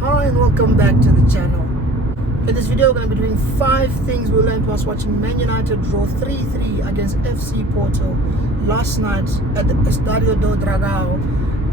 Hi and welcome back to the channel. In this video we're going to be doing 5 things we learned whilst watching Man United draw 3-3 against FC Porto last night at the Estadio do Dragão.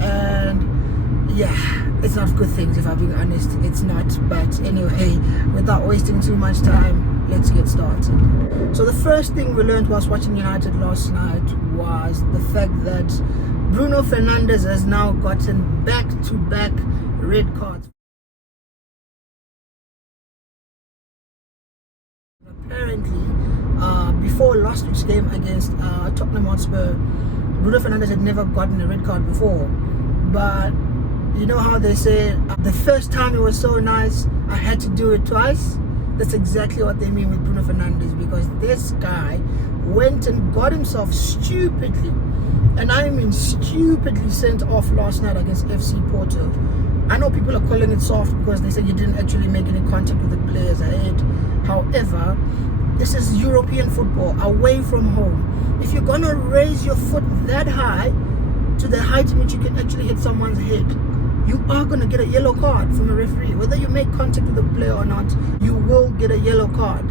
And yeah, it's not good things, if I'm being honest. It's not. But anyway, without wasting too much time, let's get started. So the first thing we learned whilst watching United last night was the fact that Bruno Fernandes has now gotten back-to-back red cards. Apparently, before last week's game against Tottenham Hotspur, Bruno Fernandes had never gotten a red card before. But you know how they say, the first time it was so nice, I had to do it twice? That's exactly what they mean with Bruno Fernandes, because this guy went and got himself stupidly, and I mean stupidly, sent off last night against FC Porto. I know people are calling it soft because they said you didn't actually make any contact with the players ahead. However, this is European football, away from home. If you're gonna raise your foot that high, to the height in which you can actually hit someone's head, you are gonna get a yellow card from a referee. Whether you make contact with the player or not, you will get a yellow card.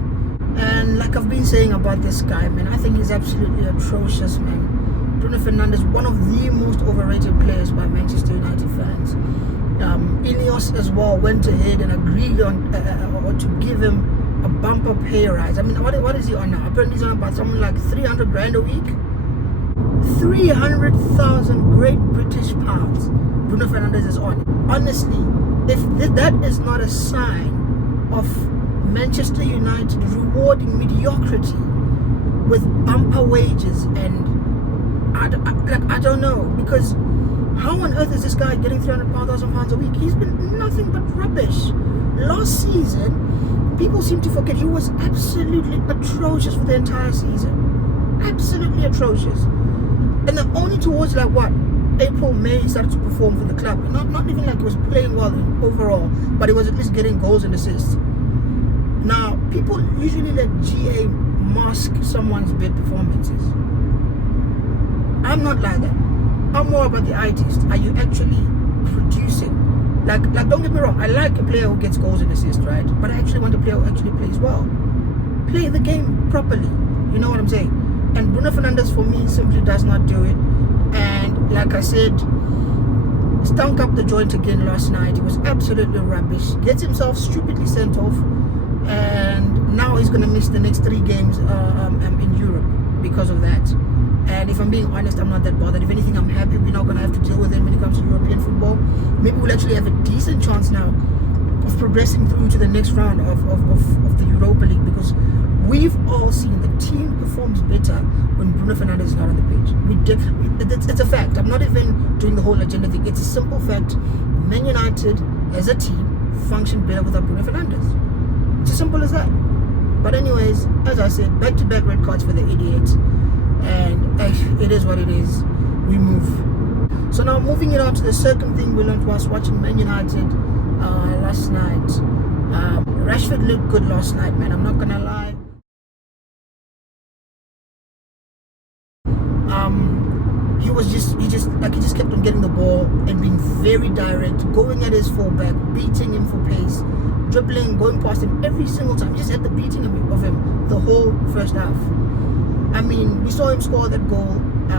And like I've been saying about this guy, man, I think he's absolutely atrocious, man. Bruno Fernandes, one of the most overrated players by Manchester United fans. Ineos as well went ahead and agreed on to give him a bumper pay rise. I mean, what is he on now? Apparently he's on about something like 300 grand a week. 300,000 great British pounds Bruno Fernandes is on. Honestly, if that is not a sign of Manchester United rewarding mediocrity with bumper wages, and I don't know, because how on earth is this guy getting 300,000 pounds a week? He's been nothing but rubbish. Last season, people seem to forget he was absolutely atrocious for the entire season. Absolutely atrocious. And then only towards April, May, he started to perform for the club. Not even like he was playing well overall, but he was at least getting goals and assists. Now, people usually let GA mask someone's bad performances. I'm not like that. I'm more about the eye test. Are you actually producing? Like don't get me wrong, I like a player who gets goals and assists, right? But I actually want a player who actually plays well. Play the game properly. You know what I'm saying? And Bruno Fernandes, for me, simply does not do it. And like I said, stunk up the joint again last night. He was absolutely rubbish. Gets himself stupidly sent off, and now he's going to miss the next 3 games in Europe because of that. And if I'm being honest, I'm not that bothered. If anything, I'm happy we're not going to have to deal with him when it comes to European football. Maybe we'll actually have a decent chance now of progressing through to the next round of the Europa League, because we've all seen the team performs better when Bruno Fernandes is not on the pitch. It's a fact. I'm not even doing the whole agenda thing. It's a simple fact. Man United as a team function better without Bruno Fernandes. It's as simple as that. But anyways, as I said, back-to-back red cards for the idiot. And it is what it is. We move. So now moving it on to the second thing we learned whilst watching Man United last night. Rashford looked good last night, man. I'm not gonna lie. He just kept on getting the ball and being very direct, going at his fullback, beating him for pace, dribbling, going past him every single time. Just had the beating of him the whole first half. I mean, we saw him score that goal,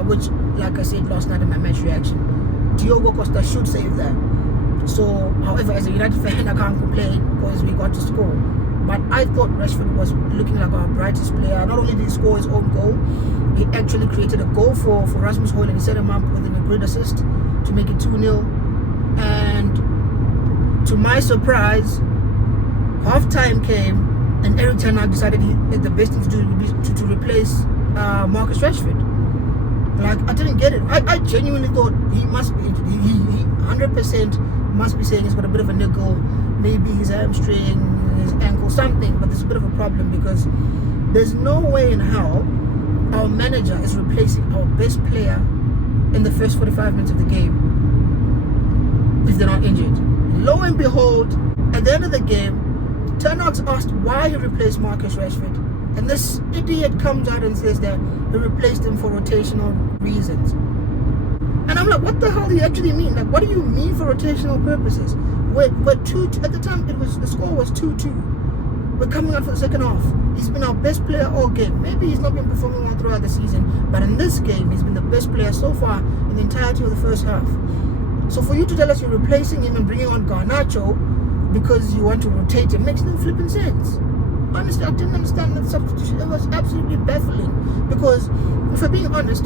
which, like I said last night in my match reaction, Diogo Costa should save that. So, however, as a United fan, I can't complain because we got to score. But I thought Rashford was looking like our brightest player. Not only did he score his own goal, he actually created a goal for Rasmus Højlund and set him up with a great assist to make it 2-0. And to my surprise, half-time came and Eric Ten Hag decided that the best thing to do would be to replace Marcus Rashford. Like, I didn't get it. I genuinely thought he must be injured. He 100% must be saying he's got a bit of a niggle, maybe his hamstring, his ankle, something. But there's a bit of a problem, because there's no way in hell our manager is replacing our best player in the first 45 minutes of the game if they're not injured. Lo and behold, at the end of the game, Ten Hag asked why he replaced Marcus Rashford, and this idiot comes out and says that he replaced him for rotational reasons. And I'm like, what the hell do you actually mean? Like, what do you mean for rotational purposes? We're 2-2 at the time. The score was 2-2. We're coming out for the second half. He's been our best player all game. Maybe he's not been performing well throughout the season, but in this game, he's been the best player so far in the entirety of the first half. So for you to tell us you're replacing him and bringing on Garnacho because you want to rotate him makes no flipping sense. Honestly, I didn't understand that substitution. It was absolutely baffling because, if I'm being honest,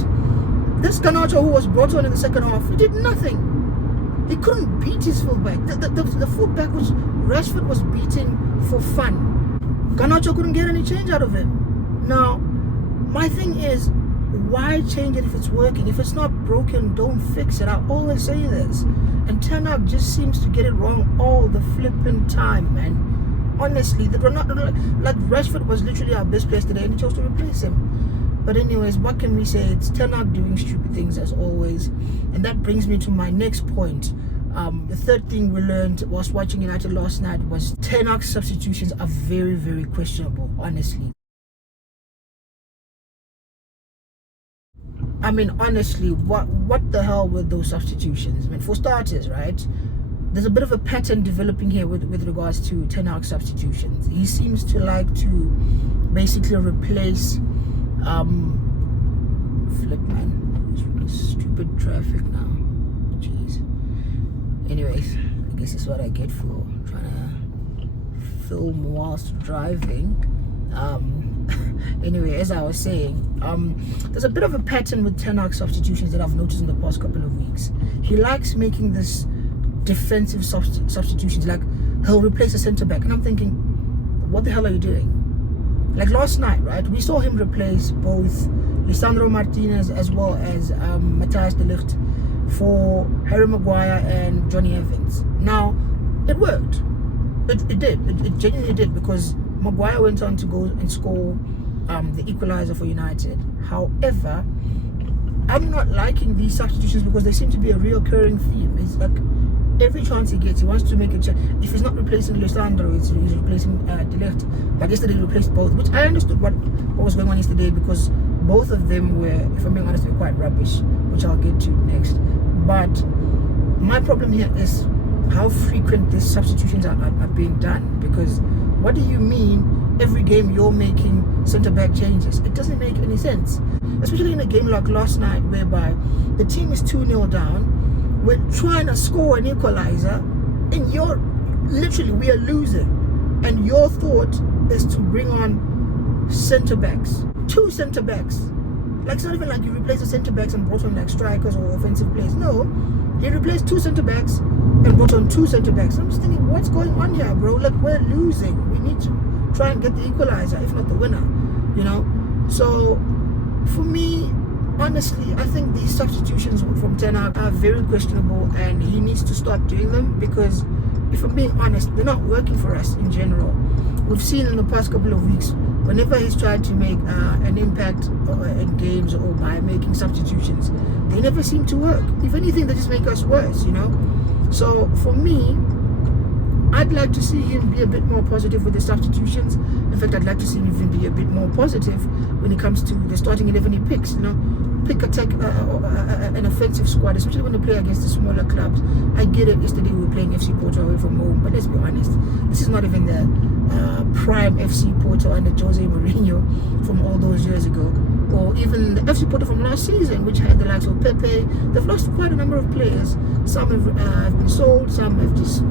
this Garnacho who was brought on in the second half, he did nothing. He couldn't beat his fullback. The fullback was Rashford was beating for fun. Garnacho couldn't get any change out of him. Now, my thing is, why change it if it's working? If it's not broken, don't fix it. I always say this. And Ten Hag just seems to get it wrong all the flipping time, man. Honestly, like Rashford was literally our best player today and he chose to replace him. But anyways, what can we say? It's Ten Hag doing stupid things as always. And that brings me to my next point. The third thing we learned whilst watching United last night was Ten Hag's substitutions are very, very questionable, honestly. I mean, honestly, what the hell were those substitutions? I mean, for starters, right? There's a bit of a pattern developing here with regards to Ten Hag substitutions. He seems to like to basically replace flip, man. Stupid traffic now. Jeez. Anyways, I guess it's what I get for trying to film whilst driving. Anyway, as I was saying, there's a bit of a pattern with Ten Hag substitutions that I've noticed in the past couple of weeks. He likes making this defensive substitutions, like he'll replace a centre back, and I'm thinking, what the hell are you doing? Like last night, right? We saw him replace both Lisandro Martinez as well as Matthijs de Ligt for Harry Maguire and Johnny Evans. Now, it worked. It did. It genuinely did, because Maguire went on to go and score the equalizer for United. However, I'm not liking these substitutions because they seem to be a reoccurring theme. It's like every chance he gets, he wants to make a change. If he's not replacing Lisandro, he's replacing De Ligt. But yesterday he replaced both, which I understood what was going on yesterday, because both of them were, if I'm being honest, were quite rubbish, which I'll get to next. But my problem here is how frequent these substitutions are being done. Because what do you mean every game you're making centre-back changes? It doesn't make any sense. Especially in a game like last night, whereby the team is 2-0 down, we're trying to score an equalizer, and we are losing. And your thought is to bring on centre-backs. 2 centre-backs. Like, it's not even like you replace the centre-backs and brought on like strikers or offensive players. No, he replaced 2 centre-backs and brought on 2 centre-backs. I'm just thinking, what's going on here, bro? Like, we're losing. We need to try and get the equalizer, if not the winner, you know? So, for me, honestly, I think these substitutions from Ten Hag are very questionable, and he needs to stop doing them, because if I'm being honest, they're not working for us in general. We've seen in the past couple of weeks, whenever he's tried to make an impact in games or by making substitutions, they never seem to work. If anything, they just make us worse, you know? So for me, I'd like to see him be a bit more positive with the substitutions. In fact, I'd like to see him even be a bit more positive when it comes to the starting 11 he picks, you know? Pick an offensive squad, especially when they play against the smaller clubs. I get it, yesterday we were playing FC Porto away from home, but let's be honest, this is not even the prime FC Porto under Jose Mourinho from all those years ago, or even the FC Porto from last season, which had the likes of Pepe. They've lost quite a number of players. Some have been sold, some have just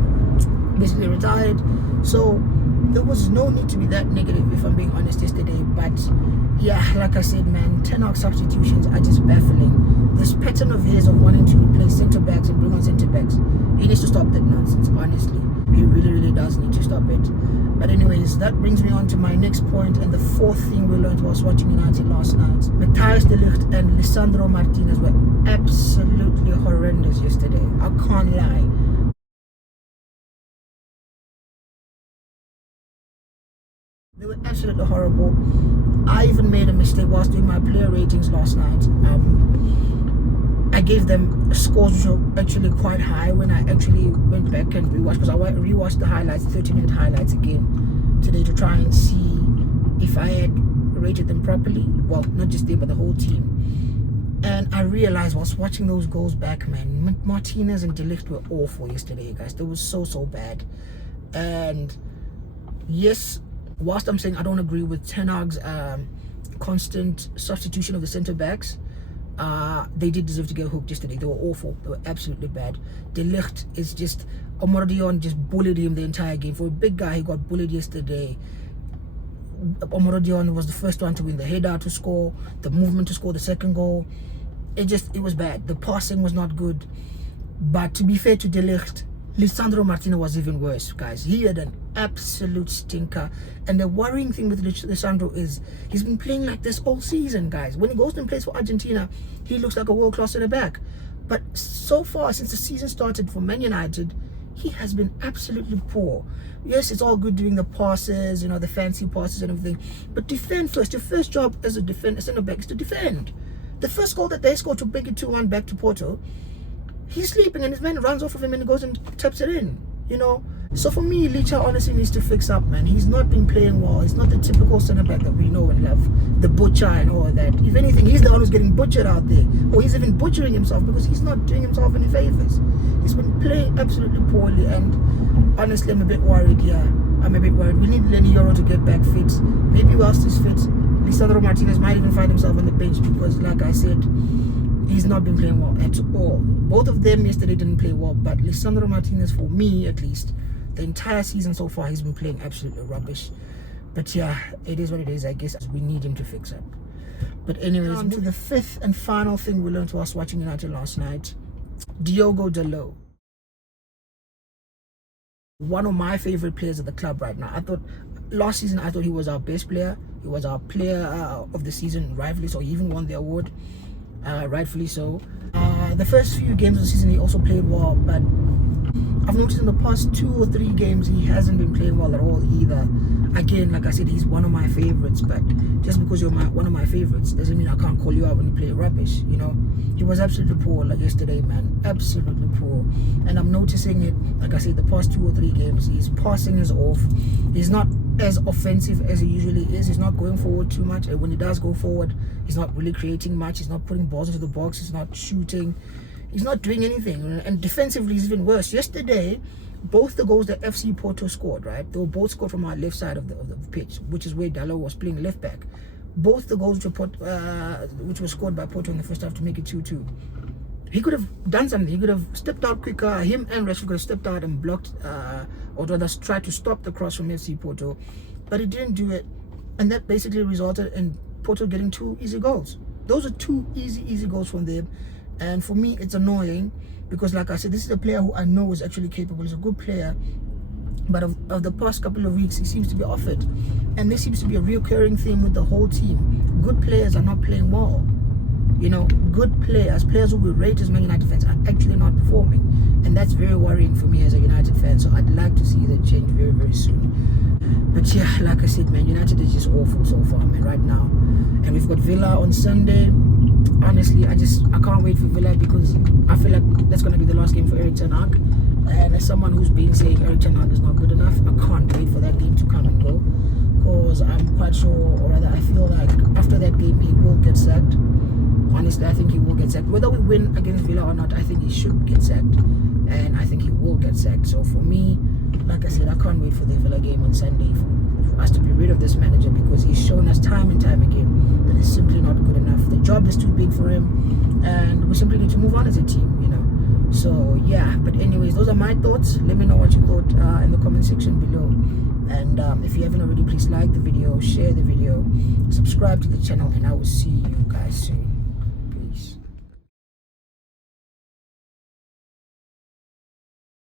basically retired. So there was no need to be that negative, if I'm being honest, yesterday. But yeah, like I said, man, Ten Hag substitutions are just baffling. This pattern of his of wanting to replace centre-backs and bring on centre-backs, he needs to stop that nonsense, honestly. He really, really does need to stop it. But anyways, that brings me on to my next point, and the fourth thing we learned whilst watching United last night. Matthijs de Ligt and Lisandro Martinez were absolutely horrendous yesterday. I can't lie. They were absolutely horrible. I even made a mistake whilst doing my player ratings last night. I gave them scores which were actually quite high when I actually went back and rewatched, because I rewatched the highlights, 30-minute highlights again today to try and see if I had rated them properly. Well, not just them, but the whole team. And I realized whilst watching those goals back, man, Martinez and De Ligt were awful yesterday, guys. They were so bad. And yes, whilst I'm saying I don't agree with Ten Hag's constant substitution of the centre backs, they did deserve to get hooked yesterday. They were awful. They were absolutely bad. De Ligt is just, Omorodion just bullied him the entire game. For a big guy, he got bullied yesterday. Omorodion was the first one to win the header to score, the movement to score the second goal. It was bad. The passing was not good. But to be fair to De Ligt, Lisandro Martinez was even worse, guys. He had an absolute stinker. And the worrying thing with Lisandro is he's been playing like this all season, guys. When he goes and plays for Argentina, he looks like a world-class at the back. But so far, since the season started for Man United, he has been absolutely poor. Yes, it's all good doing the passes, you know, the fancy passes and everything, but defend first. Your first job as a centre back is to defend. The first goal that they scored to bring it 2-1 back to Porto, he's sleeping and his man runs off of him and he goes and taps it in, you know. So for me, Licha honestly needs to fix up, man. He's not been playing well. He's not the typical centre back that we know and love, the butcher and all of that. If anything, he's the one who's getting butchered out there, or he's even butchering himself because he's not doing himself any favours. He's been playing absolutely poorly, and honestly, I'm a bit worried. Yeah, I'm a bit worried. We need Lenny Yoro to get back fit. Maybe whilst he's fit, Lisandro Martinez might even find himself on the bench because, like I said, he's not been playing well at all. Both of them yesterday didn't play well, but Lisandro Martinez, for me at least, the entire season so far, he's been playing absolutely rubbish. But yeah, it is what it is. I guess we need him to fix up. But anyways, on to the fifth and final thing we learned whilst watching United last night. Diogo Dalot, one of my favorite players at the club right now. I thought last season he was our best player. He was our player of the season, rightfully so. He even won the award, rightfully so. The first few games of the season he also played well, but I've noticed in the past 2 or 3 games he hasn't been playing well at all either. Again, like I said, he's one of my favorites, but just because you're one of my favorites doesn't mean I can't call you out when you play rubbish, you know. He was absolutely poor like yesterday, man. Absolutely poor. And I'm noticing it, like I said, the past 2 or 3 games, his passing is off. He's not as offensive as he usually is. He's not going forward too much, and when he does go forward, he's not really creating much. He's not putting balls into the box. He's not shooting. He's not doing anything. And defensively, he's even worse. Yesterday, both the goals that FC Porto scored, right, they were both scored from our left side of the pitch, which is where Dalot was playing left back. Both the goals which were scored by Porto in the first half to make it 2-2. He could have done something. He could have stepped out quicker. Him and Rashford could have stepped out and blocked, or rather tried to stop the cross from FC Porto. But he didn't do it. And that basically resulted in Porto getting 2 easy goals. Those are 2 easy goals from them. And for me, it's annoying because, like I said, this is a player who I know is actually capable. He's a good player. But of the past couple of weeks, he seems to be off it. And this seems to be a recurring theme with the whole team. Good players are not playing well. You know, good players who we rate as Man United fans, are actually not performing. And that's very worrying for me as a United fan. So I'd like to see that change very, very soon. But yeah, like I said, man, United is just awful so far, man, right now. And we've got Villa on Sunday. Honestly, I can't wait for Villa because I feel like that's going to be the last game for Erik ten Hag. And as someone who's been saying Erik ten Hag is not good enough, I can't wait for that game to come and go. Because I'm quite sure, or rather I feel like after that game he will get sacked. Honestly, I think he will get sacked. Whether we win against Villa or not, I think he should get sacked. And I think he will get sacked. So for me, like I said, I can't wait for the Villa game on Sunday for us to be rid of this manager, because he's shown us time and time again that it's simply not good enough. The job is too big for him, and we simply need to move on as a team, you know. So yeah, but anyways, those are my thoughts. Let me know what you thought in the comment section below. And if you haven't already, please like the video, share the video, subscribe to the channel, and I will see you guys soon.